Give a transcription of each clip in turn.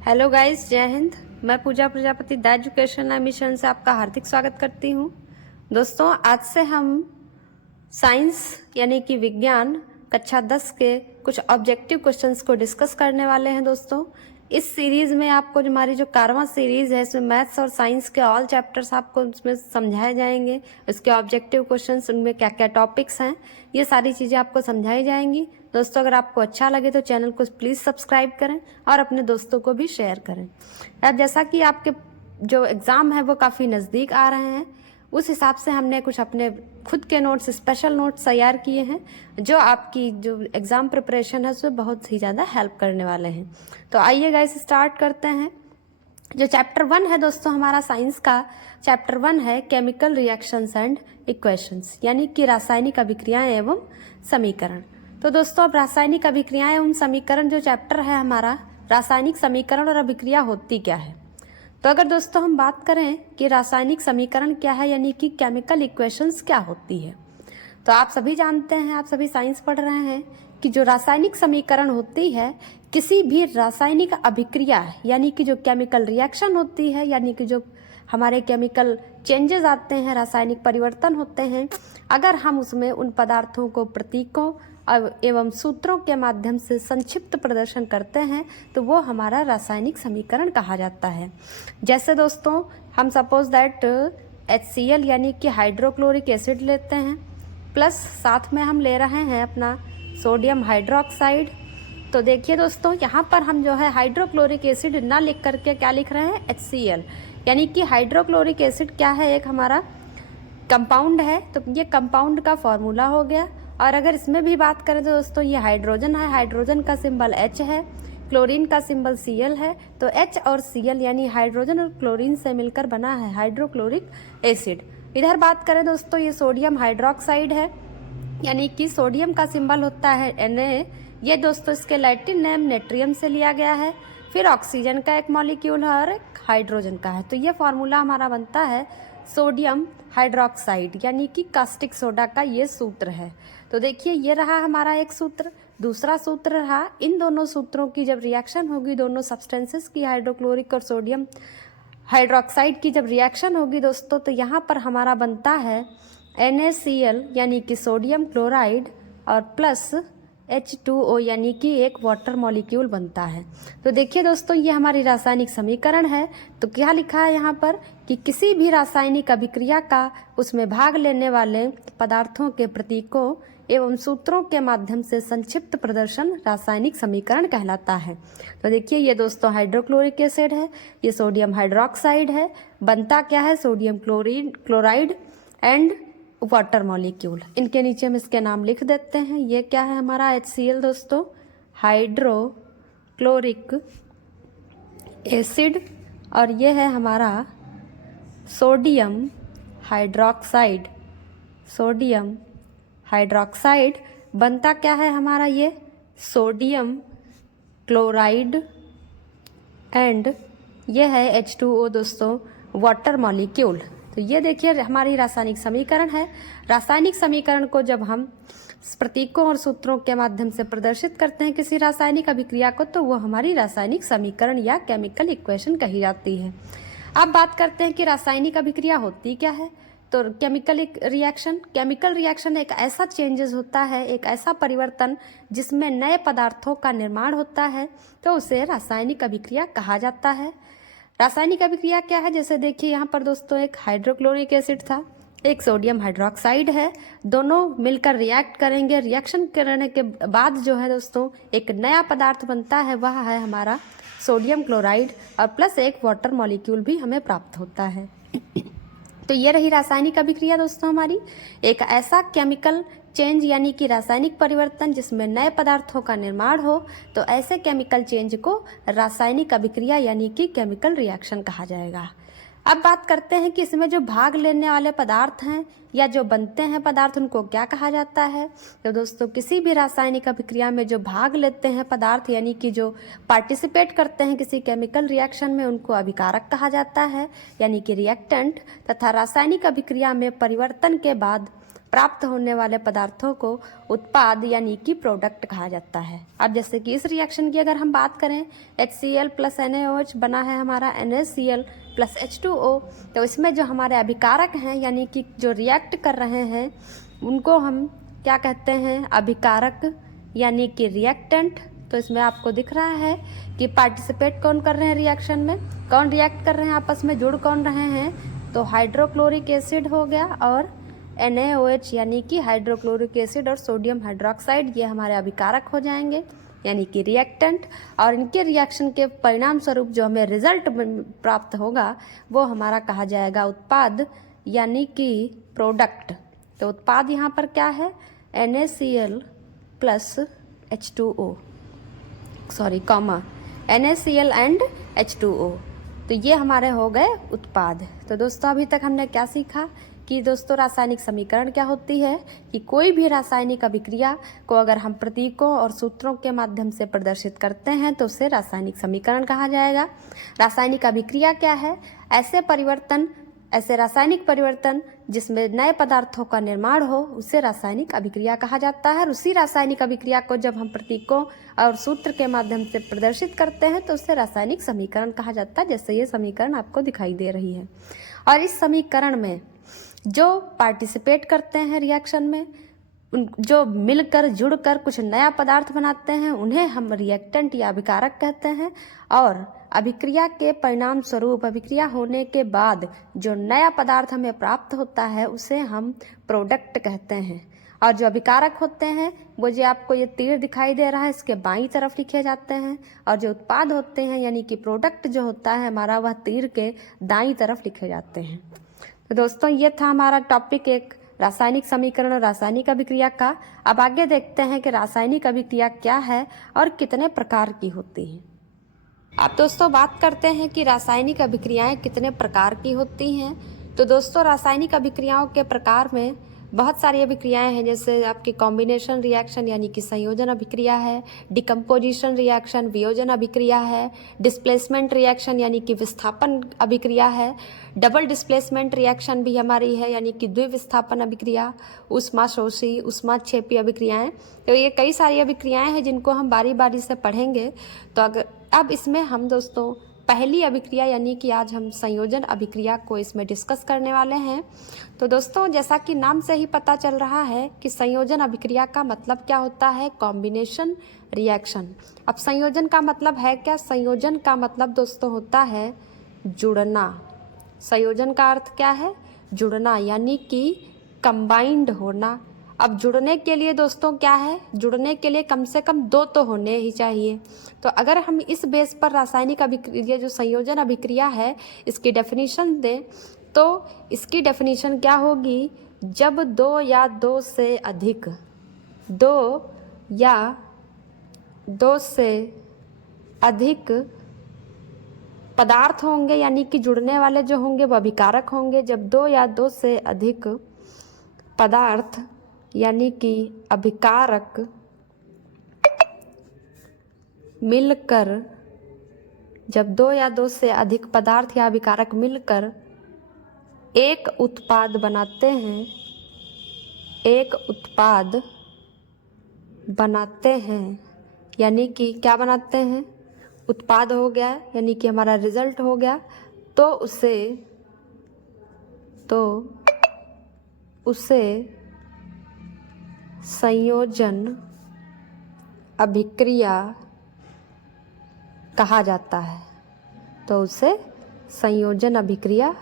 Hello guys, जय हिंद। मैं पूजा Prajapati the education mission से आपका हार्दिक स्वागत करती हूँ। दोस्तों, आज से हम साइंस यानी कि विज्ञान कक्षा 10 के कुछ ऑब्जेक्टिव क्वेश्चंस को डिस्कस करने वाले हैं। दोस्तों, इस सीरीज में आपको जो हमारी जो कारवां सीरीज है, इसमें मैथ्स और साइंस के ऑल चैप्टर्स आपको उसमें समझाए जाएंगे। उसके ऑब्जेक्टिव क्वेश्चंस, उनमें क्या क्या टॉपिक्स हैं, ये सारी चीज़ें आपको समझाई जाएंगी। दोस्तों, अगर आपको अच्छा लगे तो चैनल को प्लीज़ सब्सक्राइब करें और अपने दोस्तों को भी शेयर करें। अब जैसा कि आपके जो एग्ज़ाम है वो काफ़ी नज़दीक आ रहे हैं, उस हिसाब से हमने कुछ अपने खुद के नोट्स, स्पेशल नोट्स तैयार किए हैं जो आपकी जो एग्ज़ाम प्रिपरेशन है उसमें बहुत ही ज़्यादा हेल्प करने वाले हैं। तो आइए गाइस, स्टार्ट करते हैं। जो चैप्टर 1 है दोस्तों हमारा साइंस का, चैप्टर 1 है केमिकल रिएक्शंस एंड इक्वेशंस, यानी कि रासायनिक अभिक्रियाएं एवं समीकरण। तो दोस्तों, अब रासायनिक अभिक्रियाएं एवं समीकरण जो चैप्टर है हमारा, रासायनिक समीकरण और अभिक्रिया होती क्या है। तो अगर दोस्तों हम बात करें कि रासायनिक समीकरण क्या है, यानी कि केमिकल इक्वेशंस क्या होती है, तो आप सभी जानते हैं, आप सभी साइंस पढ़ रहे हैं कि जो रासायनिक समीकरण होती है, किसी भी रासायनिक अभिक्रिया यानी कि जो केमिकल रिएक्शन होती है, यानी कि जो हमारे केमिकल चेंजेस आते हैं, रासायनिक परिवर्तन होते हैं, अगर हम उसमें उन पदार्थों को प्रतीकों एवं सूत्रों के माध्यम से संक्षिप्त प्रदर्शन करते हैं तो वो हमारा रासायनिक समीकरण कहा जाता है। जैसे दोस्तों, हम सपोज दैट HCl यानी कि हाइड्रोक्लोरिक एसिड लेते हैं, प्लस साथ में हम ले रहे हैं अपना सोडियम हाइड्रोक्साइड। तो देखिए दोस्तों, यहाँ पर हम जो है हाइड्रोक्लोरिक एसिड ना लिख करके क्या लिख रहे हैं, HCl, यानी कि हाइड्रोक्लोरिक एसिड क्या है, एक हमारा कंपाउंड है। तो ये कंपाउंड का फॉर्मूला हो गया। और अगर इसमें भी बात करें तो दोस्तों ये हाइड्रोजन है, हाइड्रोजन का सिंबल H है, क्लोरीन का सिंबल Cl है। तो H और Cl यानी हाइड्रोजन और क्लोरीन से मिलकर बना है हाइड्रोक्लोरिक एसिड। इधर बात करें दोस्तों, ये सोडियम हाइड्रोक्साइड है, यानी कि सोडियम का सिंबल होता है Na। ये दोस्तों इसके लैटिन नेम नेट्रियम से लिया गया है। फिर ऑक्सीजन का एक मॉलिक्यूल है और एक हाइड्रोजन का है। तो ये फॉर्मूला हमारा बनता है सोडियम हाइड्रोक्साइड, यानी कि कास्टिक सोडा का ये सूत्र है। तो देखिए, ये रहा हमारा एक सूत्र। दूसरा सूत्र रहा, इन दोनों सूत्रों की जब रिएक्शन होगी, दोनों सब्सटेंसेस की, हाइड्रोक्लोरिक और सोडियम हाइड्रोक्साइड की जब रिएक्शन होगी दोस्तों, तो यहाँ पर हमारा बनता है NaCl यानी कि सोडियम क्लोराइड और प्लस H2O यानी कि एक वाटर मॉलिक्यूल बनता है। तो देखिए दोस्तों, ये हमारी रासायनिक समीकरण है। तो क्या लिखा है यहाँ पर कि किसी भी रासायनिक अभिक्रिया का उसमें भाग लेने वाले पदार्थों के प्रतीकों एवं सूत्रों के माध्यम से संक्षिप्त प्रदर्शन रासायनिक समीकरण कहलाता है। तो देखिए, ये दोस्तों हाइड्रोक्लोरिक एसिड है, ये सोडियम हाइड्रोक्साइड है, बनता क्या है, sodium chloride and water molecule. इनके नीचे हम इसके नाम लिख देते हैं। ये क्या है हमारा HCl दोस्तों, हाइड्रोक्लोरिक एसिड, और ये है हमारा सोडियम हाइड्रोक्साइड। सोडियम हाइड्रोक्साइड बनता क्या है हमारा, ये सोडियम क्लोराइड एंड ये है H2O दोस्तों, वाटर मॉलिक्यूल। तो ये देखिए हमारी रासायनिक समीकरण है। रासायनिक समीकरण को जब हम प्रतीकों और सूत्रों के माध्यम से प्रदर्शित करते हैं किसी रासायनिक अभिक्रिया को, तो वो हमारी रासायनिक समीकरण या केमिकल इक्वेशन कही जाती है। अब बात करते हैं कि रासायनिक अभिक्रिया होती क्या है। तो केमिकल रिएक्शन एक ऐसा चेंजेस होता है, एक ऐसा परिवर्तन जिसमें नए पदार्थों का निर्माण होता है, तो उसे रासायनिक अभिक्रिया कहा जाता है। रासायनिक अभिक्रिया क्या है, जैसे देखिए यहाँ पर दोस्तों एक हाइड्रोक्लोरिक एसिड था, एक सोडियम हाइड्रोक्साइड है, दोनों मिलकर रिएक्ट करेंगे। रिएक्शन करने के बाद जो है दोस्तों एक नया पदार्थ बनता है, वह है हमारा सोडियम क्लोराइड और प्लस एक वाटर मॉलिक्यूल भी हमें प्राप्त होता है। तो ये रही रासायनिक अभिक्रिया दोस्तों हमारी, एक ऐसा केमिकल चेंज यानी कि रासायनिक परिवर्तन जिसमें नए पदार्थों का निर्माण हो, तो ऐसे केमिकल चेंज को रासायनिक अभिक्रिया यानी कि केमिकल रिएक्शन कहा जाएगा। अब बात करते हैं कि इसमें जो भाग लेने वाले पदार्थ हैं या जो बनते हैं पदार्थ, उनको क्या कहा जाता है। तो दोस्तों, किसी भी रासायनिक अभिक्रिया में जो भाग लेते हैं पदार्थ, यानी कि जो पार्टिसिपेट करते हैं किसी केमिकल रिएक्शन में, उनको अभिकारक कहा जाता है, यानी कि रिएक्टेंट। तथा रासायनिक अभिक्रिया में परिवर्तन के बाद प्राप्त होने वाले पदार्थों को उत्पाद यानी कि प्रोडक्ट कहा जाता है। अब जैसे कि इस रिएक्शन की अगर हम बात करें, HCl प्लस NaOH बना है हमारा NaCl प्लस H2O, तो इसमें जो हमारे अभिकारक हैं यानी कि जो रिएक्ट कर रहे हैं उनको हम क्या कहते हैं, अभिकारक यानी कि रिएक्टेंट। तो इसमें आपको दिख रहा है कि पार्टिसिपेट कौन कर रहे हैं रिएक्शन में, कौन रिएक्ट कर रहे हैं आपस में, जुड़ कौन रहे हैं, तो हाइड्रोक्लोरिक एसिड हो गया और NaOH यानी कि हाइड्रोक्लोरिक एसिड और सोडियम हाइड्रोक्साइड, ये हमारे अभिकारक हो जाएंगे यानी कि रिएक्टेंट। और इनके रिएक्शन के परिणाम स्वरूप जो हमें रिजल्ट प्राप्त होगा वो हमारा कहा जाएगा उत्पाद यानी कि प्रोडक्ट। तो उत्पाद यहाँ पर क्या है, NaCl plus H2O, comma NaCl and H2O, तो ये हमारे हो गए उत्पाद। तो दोस्तों अभी तक हमने क्या सीखा कि दोस्तों रासायनिक समीकरण क्या होती है, कि कोई भी रासायनिक अभिक्रिया को अगर हम प्रतीकों और सूत्रों के माध्यम से प्रदर्शित करते हैं तो उसे रासायनिक समीकरण कहा जाएगा। रासायनिक अभिक्रिया क्या है, ऐसे रासायनिक परिवर्तन जिसमें नए पदार्थों का निर्माण हो उसे रासायनिक अभिक्रिया कहा जाता है। और उसी रासायनिक अभिक्रिया को जब हम प्रतीकों और सूत्र के माध्यम से प्रदर्शित करते हैं तो उसे रासायनिक समीकरण कहा जाता है, जैसे ये समीकरण आपको दिखाई दे रही है। और इस समीकरण में जो पार्टिसिपेट करते हैं रिएक्शन में, जो मिलकर जुड़कर कुछ नया पदार्थ बनाते हैं उन्हें हम रिएक्टेंट या अभिकारक कहते हैं। और अभिक्रिया के परिणाम स्वरूप, अभिक्रिया होने के बाद जो नया पदार्थ हमें प्राप्त होता है उसे हम प्रोडक्ट कहते हैं। और जो अभिकारक होते हैं वो जो आपको ये तीर दिखाई दे रहा है इसके बाईं तरफ लिखे जाते हैं, और जो उत्पाद होते हैं यानी कि प्रोडक्ट जो होता है हमारा, वह तीर के दाईं तरफ लिखे जाते हैं। तो दोस्तों ये था हमारा टॉपिक एक रासायनिक समीकरण और रासायनिक अभिक्रिया का। अब आगे देखते हैं कि रासायनिक अभिक्रिया क्या है और कितने प्रकार की होती हैं। अब दोस्तों बात करते हैं कि रासायनिक अभिक्रियाएं कितने प्रकार की होती हैं। तो दोस्तों रासायनिक अभिक्रियाओं के प्रकार में बहुत सारी अभिक्रियाएं हैं, जैसे आपकी कॉम्बिनेशन रिएक्शन यानी कि संयोजन अभिक्रिया है, डिकम्पोजिशन रिएक्शन वियोजन अभिक्रिया है, डिस्प्लेसमेंट रिएक्शन यानी कि विस्थापन अभिक्रिया है, डबल डिस्प्लेसमेंट रिएक्शन भी हमारी है यानी कि द्विविस्थापन अभिक्रिया, ऊष्माशोषी ऊष्माक्षेपी अभिक्रियाएं। तो ये कई सारी अभिक्रियाएं हैं जिनको हम बारी बारी से पढ़ेंगे। तो अब इसमें हम दोस्तों पहली अभिक्रिया यानी कि आज हम संयोजन अभिक्रिया को इसमें डिस्कस करने वाले हैं। तो दोस्तों जैसा कि नाम से ही पता चल रहा है कि संयोजन अभिक्रिया का मतलब क्या होता है, कॉम्बिनेशन रिएक्शन। अब संयोजन का मतलब है क्या, संयोजन का मतलब दोस्तों होता है जुड़ना। संयोजन का अर्थ क्या है, जुड़ना यानी कि कंबाइंड होना। अब जुड़ने के लिए दोस्तों क्या है, जुड़ने के लिए कम से कम दो तो होने ही चाहिए। तो अगर हम इस बेस पर रासायनिक अभिक्रिया जो संयोजन अभिक्रिया है इसकी डेफिनेशन दें तो इसकी डेफिनेशन क्या होगी, जब दो या दो से अधिक पदार्थ होंगे यानी कि जुड़ने वाले जो होंगे वो अभिकारक होंगे। जब दो या दो से अधिक पदार्थ यानी कि अभिकारक मिलकर, जब दो या दो से अधिक पदार्थ या अभिकारक मिलकर एक उत्पाद बनाते हैं, यानी कि क्या बनाते हैं, उत्पाद हो गया यानी कि हमारा रिजल्ट हो गया, तो उसे संयोजन अभिक्रिया कहा जाता है। तो उसे संयोजन अभिक्रिया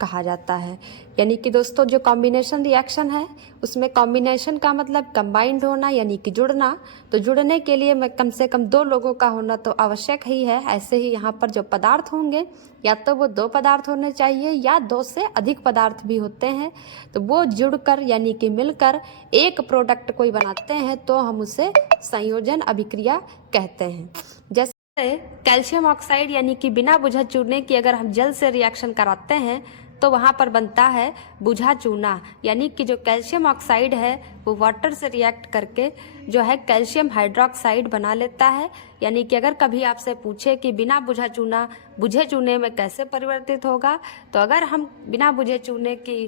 कहा जाता है। यानी कि दोस्तों जो कॉम्बिनेशन रिएक्शन है उसमें कॉम्बिनेशन का मतलब कंबाइंड होना यानी कि जुड़ना। तो जुड़ने के लिए मैं कम से कम दो लोगों का होना तो आवश्यक ही है। ऐसे ही यहाँ पर जो पदार्थ होंगे या तो वो दो पदार्थ होने चाहिए या दो से अधिक पदार्थ भी होते हैं। तो वो जुड़कर यानी कि मिलकर एक प्रोडक्ट कोई बनाते हैं तो हम उसे संयोजन अभिक्रिया कहते हैं। जैसे कैल्शियम ऑक्साइड यानी कि बिना बुझा चूने की अगर हम जल से रिएक्शन कराते हैं तो वहाँ पर बनता है बुझा चूना, यानी कि जो कैल्शियम ऑक्साइड है वो वाटर से रिएक्ट करके जो है कैल्शियम हाइड्रोक्साइड बना लेता है। यानी कि अगर कभी आपसे पूछे कि बिना बुझा चूना बुझे चूने में कैसे परिवर्तित होगा, तो अगर हम बिना बुझे चूने की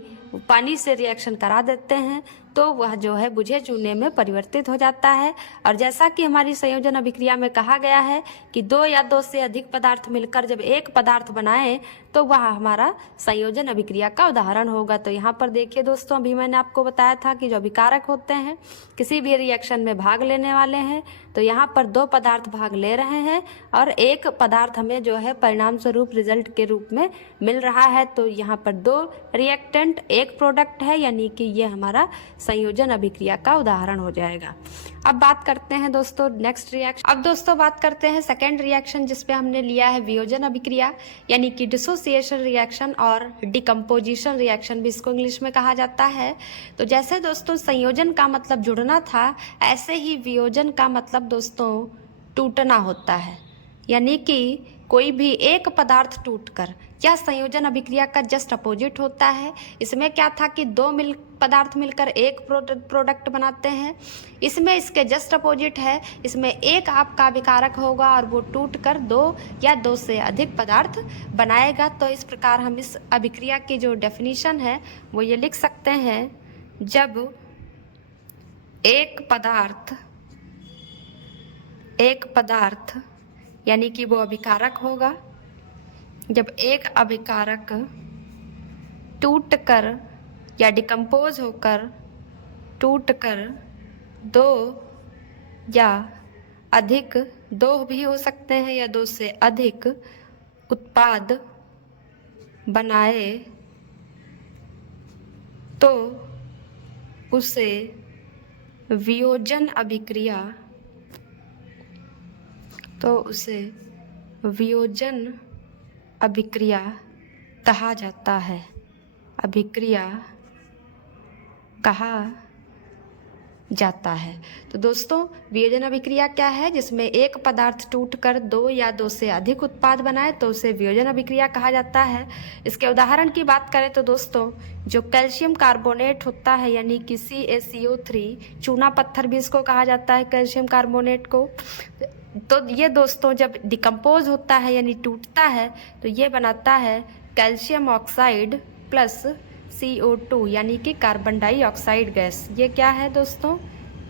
पानी से रिएक्शन करा देते हैं तो वह जो है बुझे चूने में परिवर्तित हो जाता है। और जैसा कि हमारी संयोजन अभिक्रिया में कहा गया है कि 2 या 2 से अधिक पदार्थ मिलकर जब एक पदार्थ बनाएं तो वह हमारा संयोजन अभिक्रिया का उदाहरण होगा। तो यहाँ पर देखिए दोस्तों, अभी मैंने आपको बताया था कि जो अभिकारक होते हैं किसी भी रिएक्शन में भाग लेने वाले हैं, तो यहाँ पर 2 पदार्थ भाग ले रहे हैं और एक पदार्थ हमें जो है परिणाम स्वरूप रिजल्ट के रूप में मिल रहा है। तो यहाँ पर 2 रिएक्टेंट 1 प्रोडक्ट है, यानी कि ये हमारा संयोजन अभिक्रिया का उदाहरण हो जाएगा। अब बात करते हैं दोस्तों नेक्स्ट रिएक्शन। अब दोस्तों बात करते हैं सेकेंड रिएक्शन, जिसपे हमने लिया है वियोजन अभिक्रिया, यानी कि डिसोसिएशन रिएक्शन और डिकम्पोजिशन रिएक्शन भी इसको इंग्लिश में कहा जाता है। तो जैसे दोस्तों संयोजन का मतलब जुड़ना था, ऐसे ही वियोजन का मतलब दोस्तों टूटना होता है। यानी कि कोई भी एक पदार्थ टूटकर, यह संयोजन अभिक्रिया का जस्ट अपोजिट होता है। इसमें क्या था कि 2 पदार्थ मिलकर एक प्रोडक्ट बनाते हैं, इसमें इसके जस्ट अपोजिट है। इसमें एक आपका अभिकारक होगा और वो टूटकर 2 या 2 से अधिक पदार्थ बनाएगा। तो इस प्रकार हम इस अभिक्रिया की जो डेफिनेशन है वो ये लिख सकते हैं, जब एक पदार्थ यानी कि वो अभिकारक होगा, जब एक अभिकारक टूटकर या डिकम्पोज होकर टूटकर 2 या अधिक, 2 भी हो सकते हैं या 2 से अधिक उत्पाद बनाए, तो उसे वियोजन अभिक्रिया कहा जाता है। तो दोस्तों वियोजन अभिक्रिया क्या है? जिसमें एक पदार्थ टूटकर 2 या 2 से अधिक उत्पाद बनाए तो उसे वियोजन अभिक्रिया कहा जाता है। इसके उदाहरण की बात करें तो दोस्तों जो कैल्शियम कार्बोनेट होता है, यानी कि CaCO3, चूना पत्थर भी इसको कहा जाता है कैल्शियम कार्बोनेट को, तो ये दोस्तों जब डिकम्पोज होता है यानी टूटता है तो ये बनाता है कैल्शियम ऑक्साइड प्लस CO2 यानी कि कार्बन डाइऑक्साइड गैस। ये क्या है दोस्तों?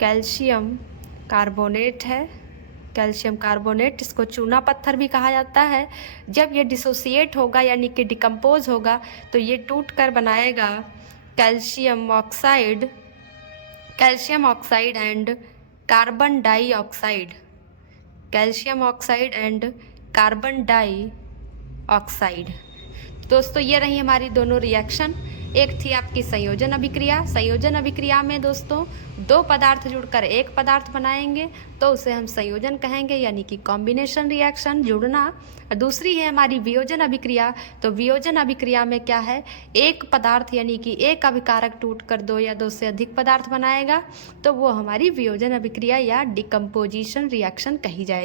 कैल्शियम कार्बोनेट है। कैल्शियम कार्बोनेट, इसको चूना पत्थर भी कहा जाता है। जब ये डिसोसिएट होगा यानी कि डिकम्पोज होगा तो ये टूट कर बनाएगा calcium oxide and carbon dioxide. Calcium oxide and carbon dioxide. दोस्तों ये रही हमारी दोनों रिएक्शन। एक थी आपकी संयोजन अभिक्रिया। संयोजन अभिक्रिया में दोस्तों 2 पदार्थ जुड़कर एक पदार्थ बनाएंगे तो उसे हम संयोजन कहेंगे, यानी कि कॉम्बिनेशन रिएक्शन, जुड़ना। दूसरी है हमारी वियोजन अभिक्रिया। तो वियोजन अभिक्रिया में क्या है, एक पदार्थ यानी कि एक अभिकारक टूटकर 2 या 2 से अधिक पदार्थ बनाएगा तो वो हमारी वियोजन अभिक्रिया या डिकम्पोजिशन रिएक्शन कही जाएगी।